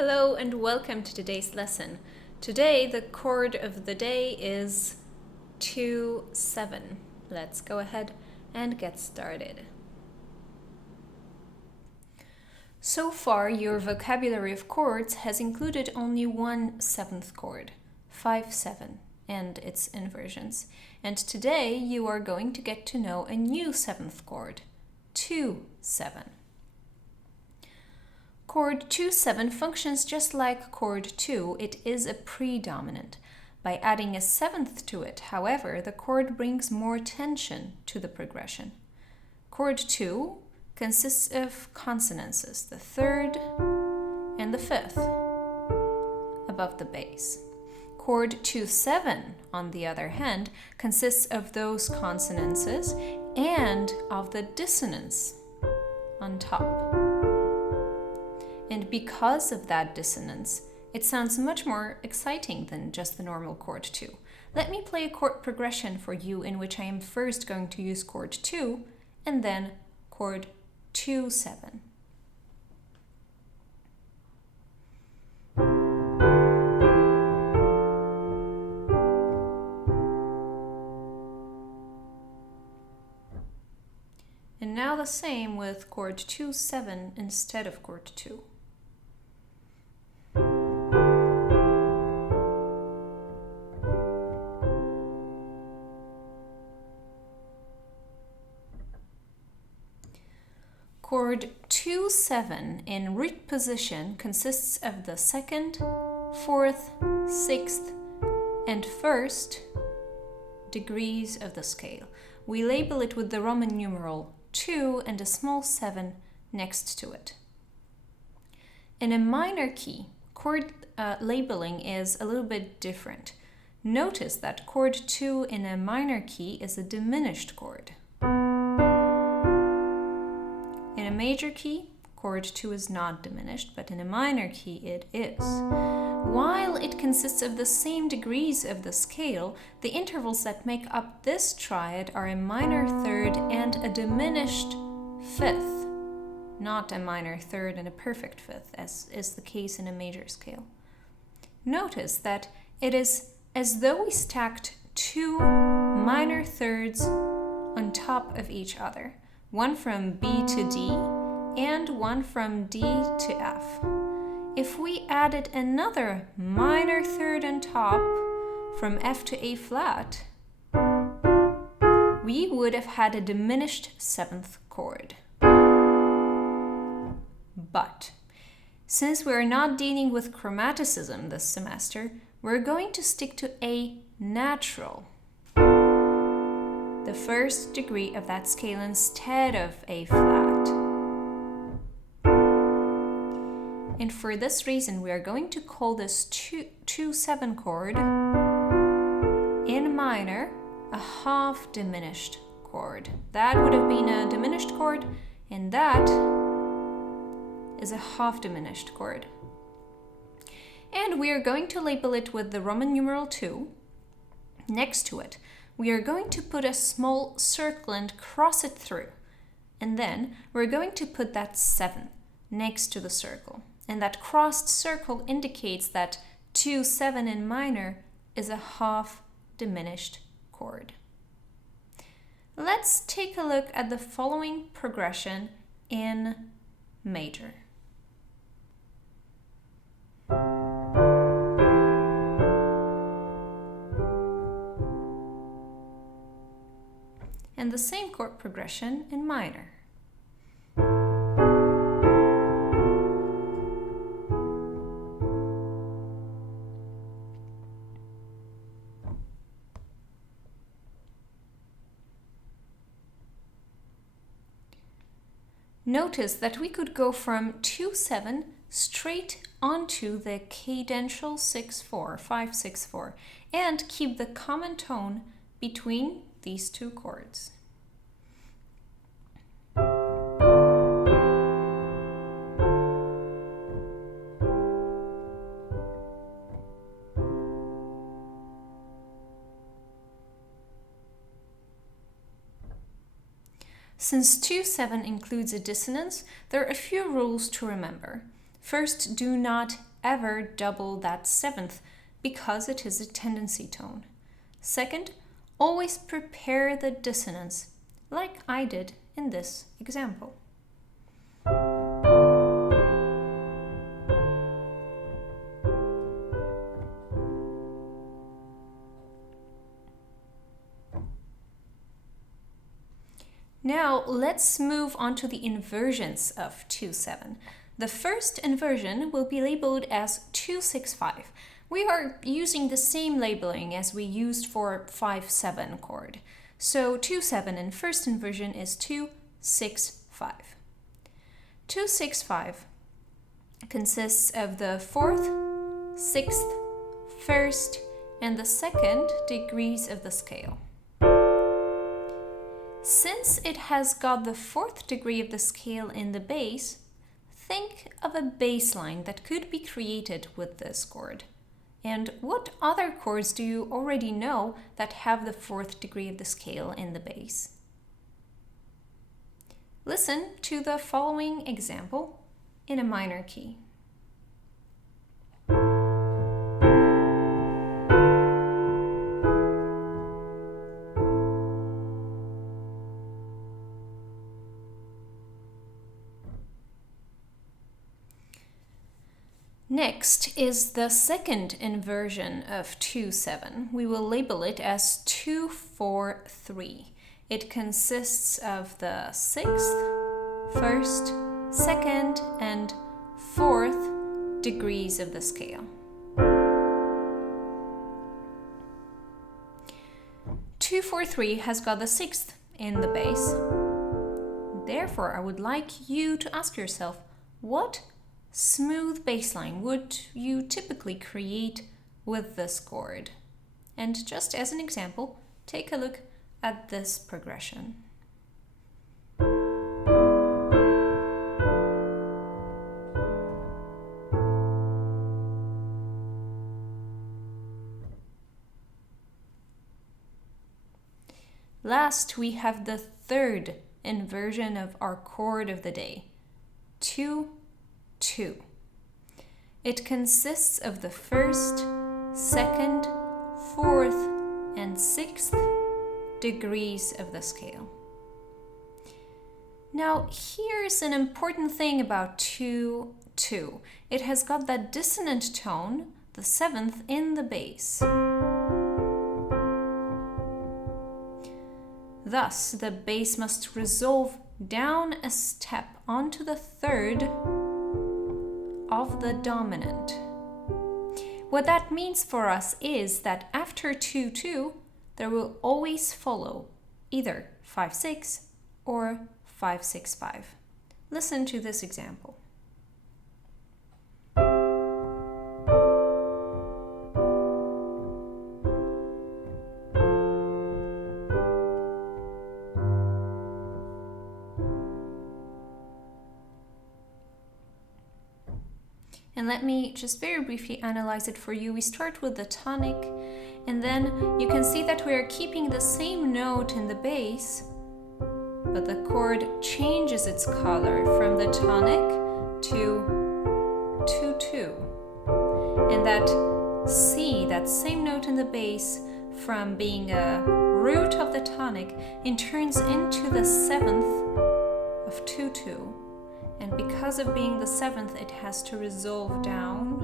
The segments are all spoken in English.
Hello and welcome to today's lesson. Today the chord of the day is 2-7. Let's go ahead and get started. So far your vocabulary of chords has included only one seventh chord, 5-7, and its inversions. And today you are going to get to know a new seventh chord, 2-7. Chord 2-7 functions just like chord 2. It is a predominant. By adding a seventh to it, however, the chord brings more tension to the progression. Chord 2 consists of consonances, the third and the fifth, above the bass. Chord 2-7, on the other hand, consists of those consonances and of the dissonance on top. And because of that dissonance, it sounds much more exciting than just the normal chord 2. Let me play a chord progression for you in which I am first going to use chord 2 and then chord 2-7. And now the same with chord 2-7 instead of chord 2. Chord 2-7 in root position consists of the second, fourth, sixth, and first degrees of the scale. We label it with the Roman numeral 2 and a small 7 next to it. In a minor key, chord labeling is a little bit different. Notice that chord 2 in a minor key is a diminished chord. In a major key, chord 2 is not diminished, but in a minor key it is. While it consists of the same degrees of the scale, the intervals that make up this triad are a minor third and a diminished fifth, not a minor third and a perfect fifth, as is the case in a major scale. Notice that it is as though we stacked two minor thirds on top of each other. One from B to D and one from D to F. If we added another minor third on top from F to A flat, we would have had a diminished seventh chord. But since we're not dealing with chromaticism this semester, we're going to stick to A natural, the first degree of that scale instead of A flat. And for this reason, we are going to call this 2-7 chord in minor a half diminished chord. That would have been a diminished chord, and that is a half diminished chord. And we are going to label it with the Roman numeral 2 next to it. We are going to put a small circle and cross it through. And then we're going to put that 7 next to the circle. And that crossed circle indicates that 2-7 in minor is a half diminished chord. Let's take a look at the following progression in major. And the same chord progression in minor. Notice that we could go from 2-7 straight onto the cadential 6-4, 5-6-4, and keep the common tone between these two chords. Since 2-7 includes a dissonance, there are a few rules to remember. First, do not ever double that seventh because it is a tendency tone. Second, always prepare the dissonance, like I did in this example. Now let's move on to the inversions of 2/7. The first inversion will be labeled as 2/6/5. We are using the same labeling as we used for 5/7 chord. So 2/7 in first inversion is 2/6/5. 2/6/5 consists of the fourth, sixth, first, and the second degrees of the scale. Since it has got the fourth degree of the scale in the bass, think of a bass line that could be created with this chord. And what other chords do you already know that have the fourth degree of the scale in the bass? Listen to the following example in a minor key. Next is the second inversion of 2/7. We will label it as 2/4/3. It consists of the sixth, first, second, and fourth degrees of the scale. 2/4/3 has got the sixth in the bass. Therefore, I would like you to ask yourself, what smooth bass line would you typically create with this chord? And just as an example, take a look at this progression. Last, we have the third inversion of our chord of the day, 2/2. It consists of the first, second, fourth, and sixth degrees of the scale. Now, here's an important thing about 2/2. It has got that dissonant tone, the seventh, in the bass. Thus, the bass must resolve down a step onto the third of the dominant. What that means for us is that after 2/2, there will always follow either 5/6 or 5/6/5. Listen to this example. And let me just very briefly analyze it for you. We start with the tonic, and then you can see that we are keeping the same note in the bass, but the chord changes its color from the tonic to 2/2. And that C, that same note in the bass, from being a root of the tonic, it turns into the seventh of 2/2. And because of being the seventh, it has to resolve down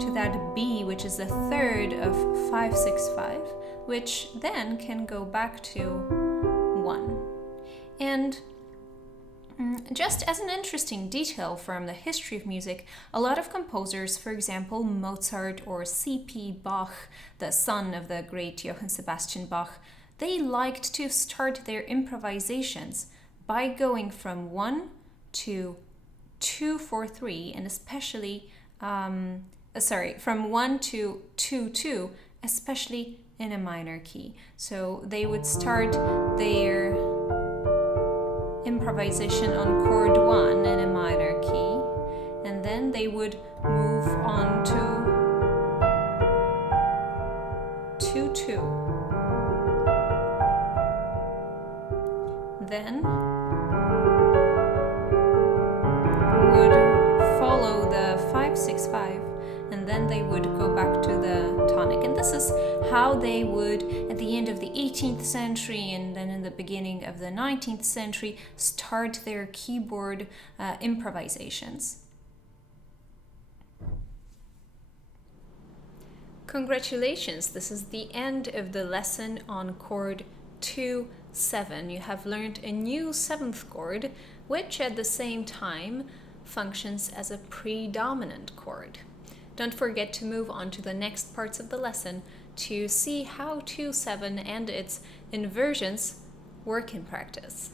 to that B, which is the third of 5/6/5, which then can go back to 1. And just as an interesting detail from the history of music, a lot of composers, for example, Mozart or C.P. Bach, the son of the great Johann Sebastian Bach, they liked to start their improvisations by going from 1 to 2/4/3, and especially, from 1 to 2/2, especially in a minor key. So they would start their improvisation on chord 1 in a minor key, and then they would move on to 2/2. Then would follow the 5, and then they would go back to the tonic. And this is how they would, at the end of the 18th century and then in the beginning of the 19th century, start their keyboard improvisations. Congratulations, this is the end of the lesson on chord 2-7. You have learned a new 7th chord, which at the same time functions as a predominant chord. Don't forget to move on to the next parts of the lesson to see how 2-7 and its inversions work in practice.